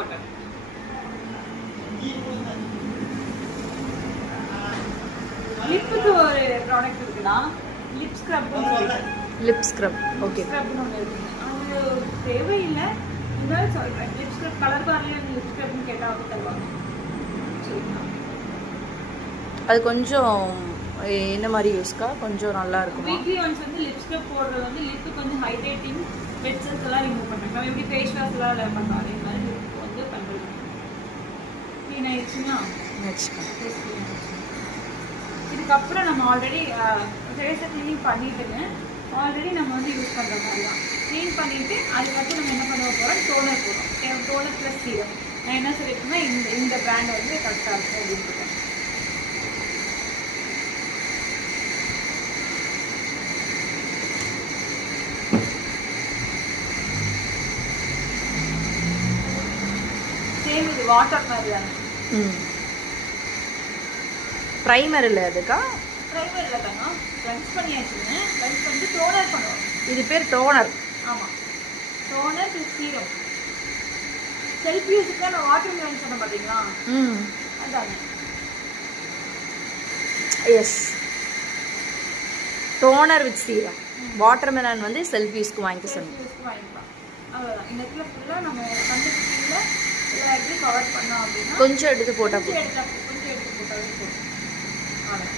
Cotton. லிப்புக்கு ஒரு product இருக்குடா, lip scrub. Lip scrub, okay. ஸ்க்ரப்னு ஒன்று இருக்குங்க, அது தேவையில்லை, இருந்தாலும் சொல்கிறேன். லிப் ஸ்க்ரப் கலர் பார்லையும் லிப் ஸ்க்ரப்னு கேட்டால் வந்து தருவாங்க. சரிங்களா? அது கொஞ்சம் என்ன மாதிரி யூஸ்க்கா கொஞ்சம் நல்லா இருக்கும். வீக்லி ஒன்ஸ் வந்து லிப் ஸ்க்ரப் போடுறது வந்து லிப்புக்கு வந்து ஹைட்ரேட்டிங், டெட் செல்ஸ் எல்லாம் ரிமூவ் பண்ணுறாங்க. நம்ம எப்படி ஃபேஸ் வாஷ்லாம் பண்ணுறோம் அதே மாதிரி லிப்புக்கு வந்து பண்ணுறது. க்ளீன் ஆயிடுச்சுன்னா இதுக்கப்புறம் நம்ம ஆல்ரெடி ஃபேஸை க்ளீன் பண்ணிட்டுங்க, ஆல்ரெடி நம்ம வந்து யூஸ் பண்ணுற மாதிரி தான் க்ளீன் பண்ணிவிட்டு அதுக்கப்புறம் நம்ம என்ன பண்ண போகிறோம், டோனர் போடுறோம். Toner plus serum. நான் என்ன சொல்லியிருக்கேன்னா இந்த பிராண்ட் வந்து கரெக்டாக இருக்கும் அப்படின்னு. சேம் இது வாட்டர் மாதிரி தானே. ப்ரைமர் இல்லை அதுக்கா? ப்ரைமர் இல்லை தாங்க, கிளென்ஸ் பண்ணியாச்சுங்க. கிளென்ஸ் பண்ணிட்டு டோனர் பண்ணுவோம். இது பேர் டோனர். ஆமாம், டோனர் ப்ளஸ் சீரம். செல்ஃப் யூஸுக்கு நான் வாட்டர் மெலன் சொன்னேன் பார்த்தீங்களா, அதாங்க. Yes, toner with serum. Watermelon வந்து செல்ஃப் யூஸ்க்கு வாங்கிக்க சொன்னேன். வாங்கிக்கலாம், அவ்வளோதான். இந்த இடத்துல ஃபுல்லாக நம்ம கண்ணுக்கு கீழே எல்லா இடத்தையும் கவர் பண்ணோம் அப்படின்னா கொஞ்சம் எடுத்து போட்டால் கொஞ்சம் எடுத்து போட்டாலே போதும். அவ்வளோ.